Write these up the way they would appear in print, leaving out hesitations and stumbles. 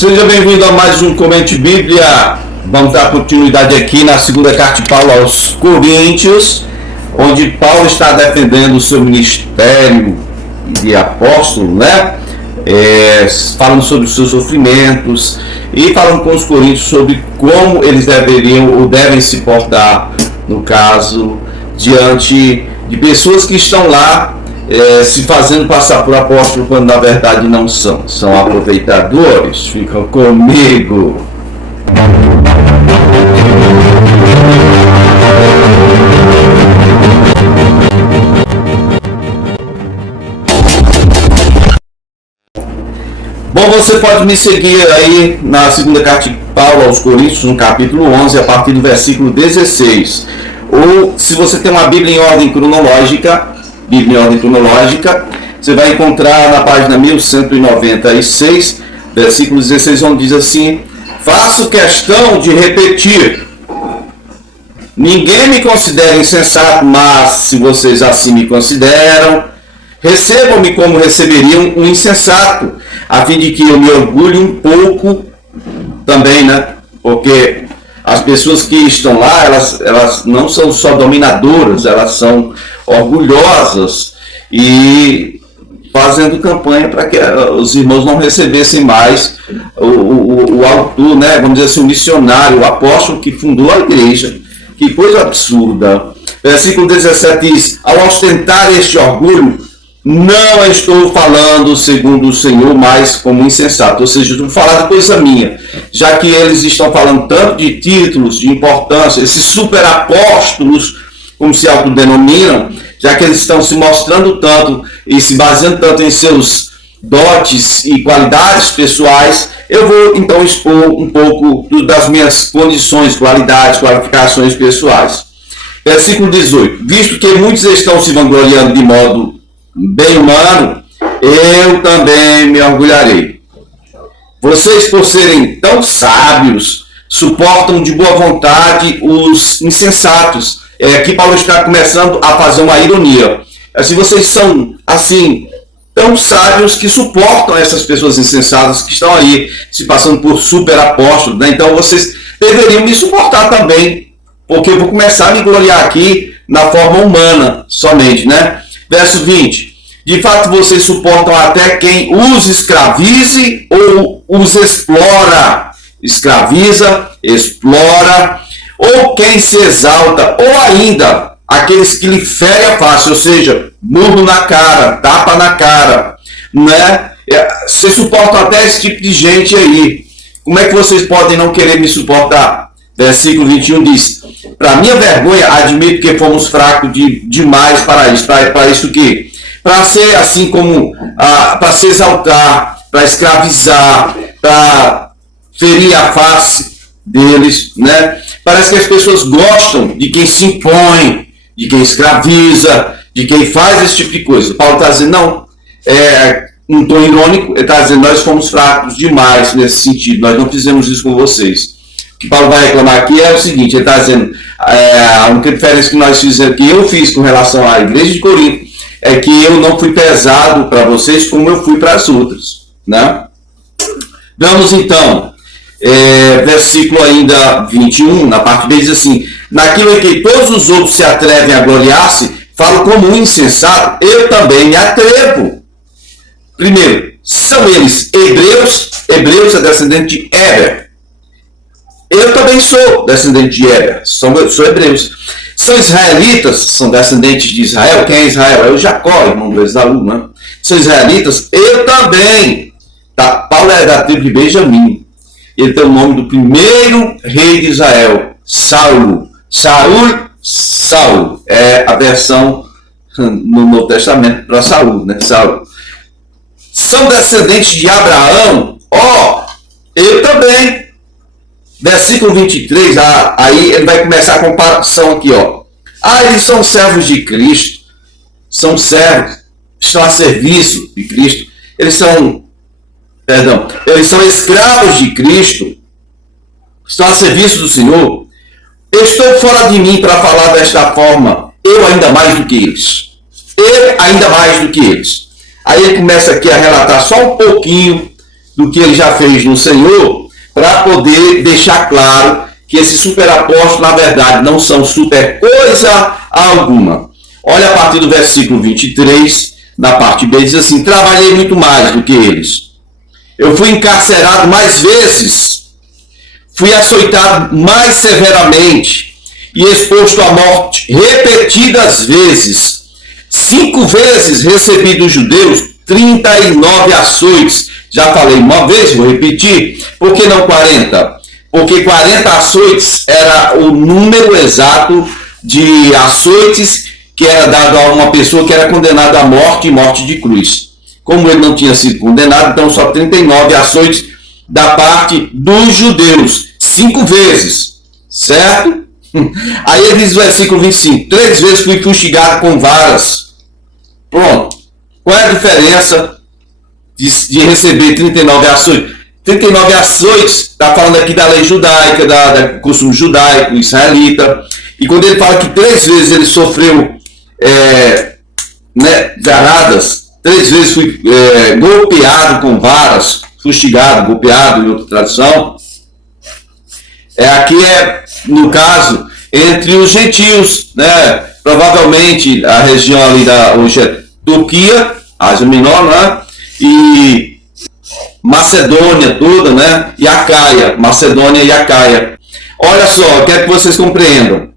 Seja bem-vindo a mais um Comente Bíblia. Vamos dar continuidade aqui na segunda carta de Paulo aos Coríntios, onde Paulo está defendendo o seu ministério de apóstolo, né? Falando sobre os seus sofrimentos e falando com os coríntios sobre como eles deveriam ou devem se portar, no caso, diante de pessoas que estão lá se fazendo passar por apóstolo quando na verdade não são. São aproveitadores. Fica comigo. Bom, você pode me seguir aí na segunda carta de Paulo aos Coríntios, no capítulo 11, a partir do versículo 16. Ou, se você tem uma Bíblia em ordem cronológica, você vai encontrar na página 1196, versículo 16, onde diz assim: faço questão de repetir, ninguém me considera insensato, mas se vocês assim me consideram, recebam-me como receberiam um insensato, a fim de que eu me orgulhe um pouco também, né? Porque as pessoas que estão lá, elas não são só dominadoras, elas são orgulhosas e fazendo campanha para que os irmãos não recebessem mais o autor, né? Vamos dizer assim, o missionário, o apóstolo que fundou a igreja. Que coisa absurda. Versículo 17 diz: ao ostentar este orgulho, não estou falando segundo o Senhor, mas como insensato. Ou seja, estou falando de coisa minha, já que eles estão falando tanto de títulos, de importância, esses super apóstolos, como se autodenominam, já que eles estão se mostrando tanto e se baseando tanto em seus dotes e qualidades pessoais, eu vou então expor um pouco das minhas condições, qualidades, qualificações pessoais. Versículo 18: visto que muitos estão se vangloriando de modo bem humano, eu também me orgulharei. Vocês, por serem tão sábios, suportam de boa vontade os insensatos. Aqui Paulo está começando a fazer uma ironia. Assim, vocês são assim tão sábios que suportam essas pessoas insensatas que estão aí se passando por super apóstolos, né? Então vocês deveriam me suportar também, porque eu vou começar a me gloriar aqui na forma humana somente, né? Verso 20: de fato vocês suportam até quem os escravize ou os explora. Escraviza, explora, ou quem se exalta, ou ainda aqueles que lhe ferem a face, ou seja, murro na cara, tapa na cara, né? Vocês suportam até esse tipo de gente aí. Como é que vocês podem não querer me suportar? Versículo 21 diz: para minha vergonha, admito que fomos fracos demais para isso. Para isso o quê? Para ser assim como, para se exaltar, para escravizar, para ferir a face deles, né? Parece que as pessoas gostam de quem se impõe, de quem escraviza, de quem faz esse tipo de coisa. Paulo está dizendo, não, um tom irônico, ele está dizendo, nós fomos fracos demais nesse sentido, nós não fizemos isso com vocês. O que Paulo vai reclamar aqui é o seguinte, ele está dizendo, a única diferença que nós fizemos, que eu fiz com relação à igreja de Corinto, é que eu não fui pesado para vocês como eu fui para as outras, né? Vamos então, versículo ainda 21, na parte B, diz assim: naquilo em que todos os outros se atrevem a gloriar-se, falo como um insensato, eu também me atrevo. Primeiro, são eles hebreus é descendente de Éber. Eu também sou descendente de Éber, sou hebreus. São israelitas, são descendentes de Israel. Quem é Israel? É o Jacó, irmão do Esaú, né? São israelitas, eu também. Tá? Paulo é da tribo de Benjamim. Ele tem o nome do primeiro rei de Israel, Saulo. Saulo. É a versão no Novo Testamento para Saul, né? Saulo. São descendentes de Abraão. Eu também. Versículo 23, aí ele vai começar a comparação aqui, eles são servos de Cristo, são servos, estão a serviço de Cristo, eles são escravos de Cristo, estão a serviço do Senhor. Eu estou fora de mim para falar desta forma, eu ainda mais do que eles. Aí ele começa aqui a relatar só um pouquinho do que ele já fez no Senhor, para poder deixar claro que esses superapóstolos, na verdade, não são super coisa alguma. Olha a partir do versículo 23, na parte B, diz assim: trabalhei muito mais do que eles. Eu fui encarcerado mais vezes, fui açoitado mais severamente e exposto à morte repetidas vezes. 5 vezes recebi dos judeus 39 açoites. Já falei uma vez, vou repetir. Por que não 40? Porque 40 açoites era o número exato de açoites que era dado a uma pessoa que era condenada à morte e morte de cruz. Como ele não tinha sido condenado, então só 39 açoites da parte dos judeus. 5 vezes, certo? Aí ele diz no versículo 25: 3 vezes fui fustigado com varas. Pronto. Qual é a diferença de receber 39 açoites? 39 açoites, está falando aqui da lei judaica, do costume judaico, israelita. E quando ele fala que 3 vezes ele sofreu varadas, 3 vezes fui golpeado com varas, fustigado, golpeado, em outra tradução. Aqui no caso, entre os gentios, né? Provavelmente a região ali hoje é Turquia, Ásia Menor, né? E Macedônia toda, né? E Acaia, Macedônia e Acaia. Olha só, quero que vocês compreendam.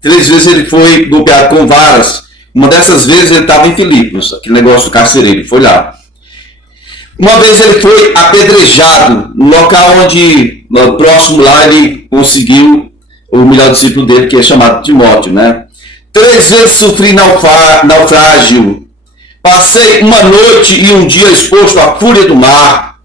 3 vezes ele foi golpeado com varas. Uma dessas vezes ele estava em Filipos, aquele negócio do carcereiro, foi lá. Uma vez ele foi apedrejado no local onde, no próximo lá, ele conseguiu o melhor discípulo dele, que é chamado Timóteo, né? 3 vezes sofri naufrágio. Passei uma noite e um dia exposto à fúria do mar.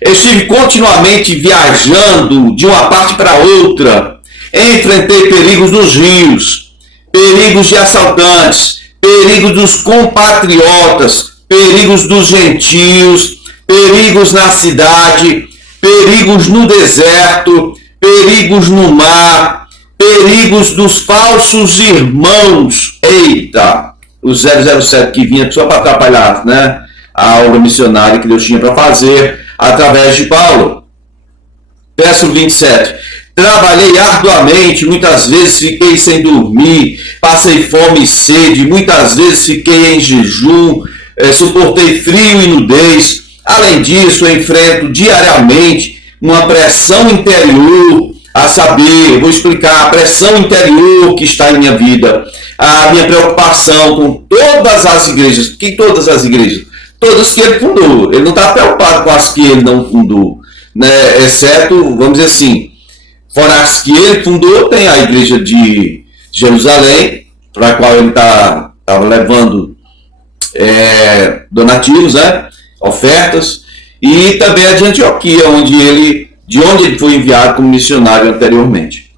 Estive continuamente viajando de uma parte para outra. Enfrentei perigos dos rios, perigos de assaltantes, perigos dos compatriotas, perigos dos gentios, perigos na cidade, perigos no deserto, perigos no mar, perigos dos falsos irmãos. Eita! O 007 que vinha só para atrapalhar, né, a obra missionária que Deus tinha para fazer através de Paulo. Verso 27. Trabalhei arduamente, muitas vezes fiquei sem dormir, passei fome e sede, muitas vezes fiquei em jejum, suportei frio e nudez. Além disso, eu enfrento diariamente uma pressão interior, a saber, vou explicar a pressão interior que está em minha vida, a minha preocupação com todas as igrejas. Que todas as igrejas? Todas que ele fundou. Ele não está preocupado com as que ele não fundou, né? Exceto, vamos dizer assim, fora as que ele fundou, tem a igreja de Jerusalém, para a qual ele estava levando donativos, né? Ofertas, e também a de Antioquia, de onde ele foi enviado como missionário anteriormente.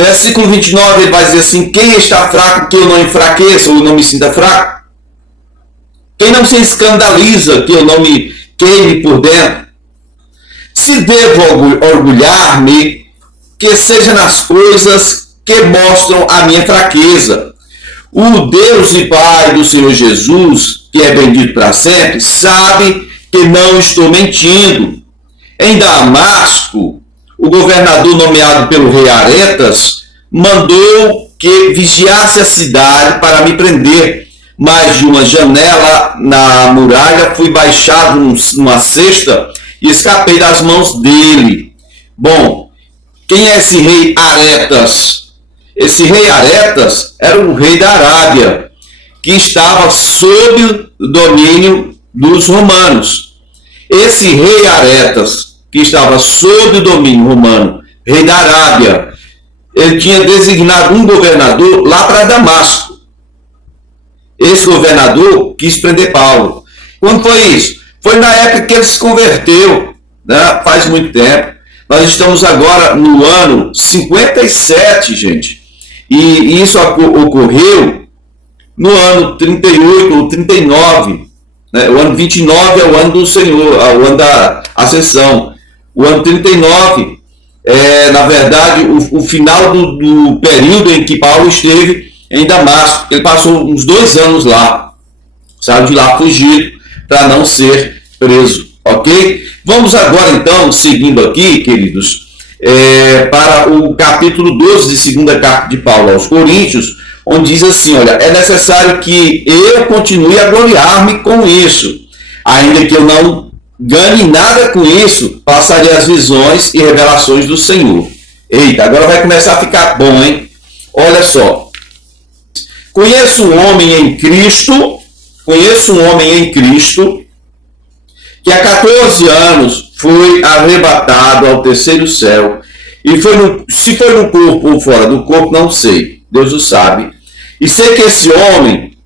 Versículo 29, ele vai dizer assim: quem está fraco que eu não enfraqueça ou não me sinta fraco? Quem não se escandaliza que eu não me queime por dentro? Se devo orgulhar-me, que seja nas coisas que mostram a minha fraqueza. O Deus e Pai do Senhor Jesus, que é bendito para sempre, sabe que não estou mentindo. Em Damasco, o governador nomeado pelo rei Aretas mandou que vigiasse a cidade para me prender, mas de uma janela na muralha fui baixado numa cesta e escapei das mãos dele. Bom, quem é esse rei Aretas? Esse rei Aretas era o rei da Arábia, que estava sob o domínio dos romanos. Esse rei Aretas, que estava sob o domínio romano, rei da Arábia, ele tinha designado um governador lá para Damasco. Esse governador quis prender Paulo. Quando foi isso? Foi na época que ele se converteu, né? Faz muito tempo. Nós estamos agora no ano 57, gente. E isso ocorreu no ano 38 ou 39. Né? O ano 29 é o ano do Senhor, o ano da ascensão. O ano 39 na verdade, o final do período em que Paulo esteve em Damasco. Ele passou uns 2 anos lá, saiu de lá fugido para não ser preso, Ok? Vamos agora então, seguindo aqui, queridos, para o capítulo 12 de segunda carta de Paulo aos Coríntios, onde diz assim, olha, é necessário que eu continue a gloriar-me com isso, ainda que eu não ganhe nada com isso, passarei as visões e revelações do Senhor. Eita, agora vai começar a ficar bom, hein? Olha só. Conheço um homem em Cristo, que há 14 anos foi arrebatado ao terceiro céu, e se foi no corpo ou fora do corpo, não sei, Deus o sabe. E sei que esse homem,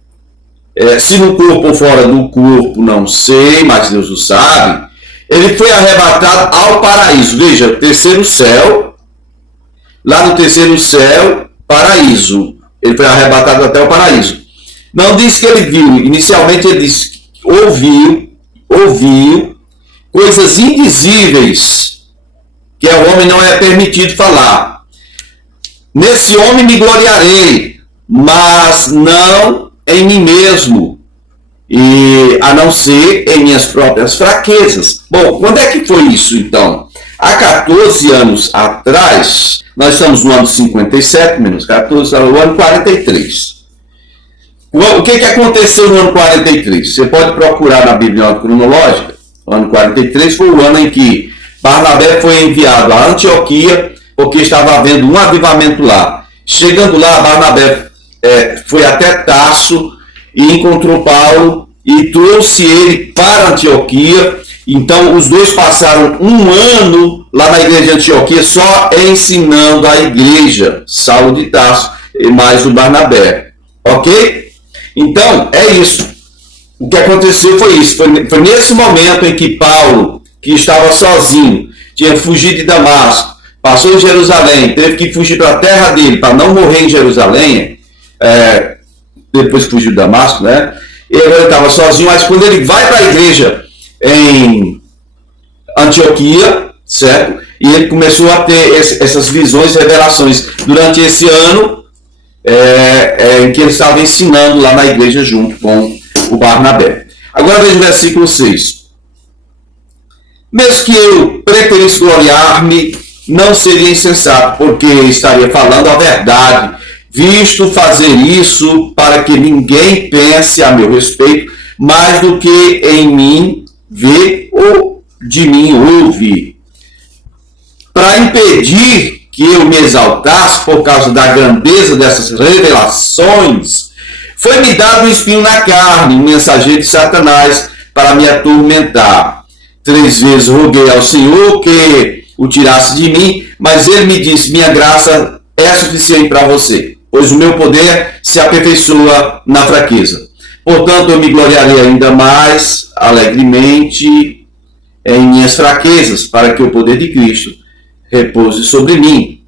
se no corpo ou fora do corpo, não sei, mas Deus o sabe, ele foi arrebatado ao paraíso. Veja, terceiro céu, lá no terceiro céu, paraíso. Ele foi arrebatado até o paraíso. Não diz que ele viu, inicialmente ele disse que ouviu coisas indizíveis, que ao homem não é permitido falar. Nesse homem me gloriarei, mas não em mim mesmo, e a não ser em minhas próprias fraquezas. Bom, quando é que foi isso então? Há 14 anos atrás, nós estamos no ano 57, menos 14, no ano 43. O que aconteceu no ano 43? Você pode procurar na Bíblia cronológica. O ano 43 foi o ano em que Barnabé foi enviado a Antioquia, porque estava havendo um avivamento lá. Chegando lá, Barnabé foi até Tarso e encontrou Paulo e trouxe ele para Antioquia. Então, os dois passaram um ano lá na igreja de Antioquia só ensinando a igreja, Saulo de Tarso e mais o Barnabé. Ok? Então, é isso. O que aconteceu foi isso. Foi nesse momento em que Paulo, que estava sozinho, tinha fugido de Damasco, passou em Jerusalém, teve que fugir para a terra dele para não morrer em Jerusalém, depois que fugiu de Damasco, né? E agora ele estava sozinho, mas quando ele vai para a igreja em Antioquia, certo? E ele começou a ter essas visões e revelações durante esse ano em que ele estava ensinando lá na igreja junto com o Barnabé. Agora veja o versículo 6. Mesmo que eu preferisse gloriar-me, não seria insensato, porque estaria falando a verdade, visto fazer isso para que ninguém pense a meu respeito mais do que em mim vê ou de mim ouve. Para impedir que eu me exaltasse por causa da grandeza dessas revelações, foi-me dado um espinho na carne, um mensageiro de Satanás, para me atormentar. 3 vezes roguei ao Senhor que o tirasse de mim, mas ele me disse, minha graça é suficiente para você, pois o meu poder se aperfeiçoa na fraqueza. Portanto, eu me gloriarei ainda mais alegremente em minhas fraquezas, para que o poder de Cristo repouse sobre mim.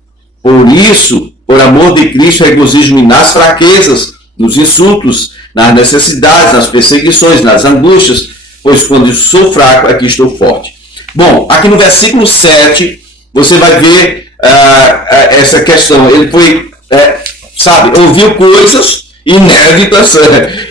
Por isso, por amor de Cristo, regozijo-me nas fraquezas, nos insultos, nas necessidades, nas perseguições, nas angústias, pois quando eu sou fraco é que estou forte. Bom, aqui no versículo 7, você vai ver essa questão. Ele foi, ouviu coisas inéditas,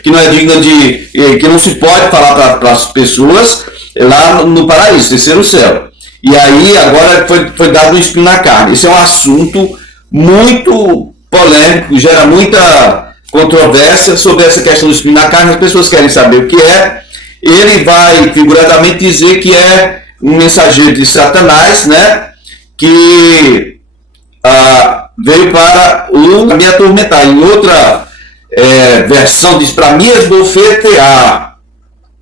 que não é digna que não se pode falar para as pessoas lá no paraíso, terceiro céu. E aí agora foi dado um espinho na carne. Esse é um assunto muito polêmico, gera muita controvérsia sobre essa questão do espinho na carne. As pessoas querem saber o que é. Ele vai figuradamente dizer que é um mensageiro de Satanás, né? Que veio para me atormentar. Em outra versão diz para me esbofetear,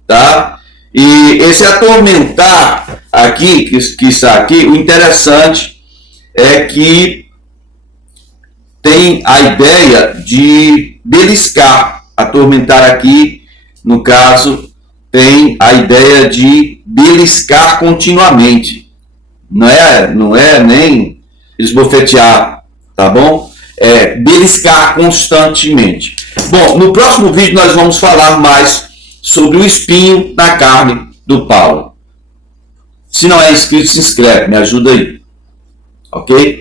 tá? E esse atormentar aqui, que está aqui, o interessante é que tem a ideia de beliscar. Atormentar aqui, no caso, tem a ideia de beliscar continuamente. Não é nem esbofetear, tá bom? É beliscar constantemente. Bom, no próximo vídeo nós vamos falar mais sobre o espinho na carne do Paulo. Se não é inscrito, se inscreve, me ajuda aí. Ok?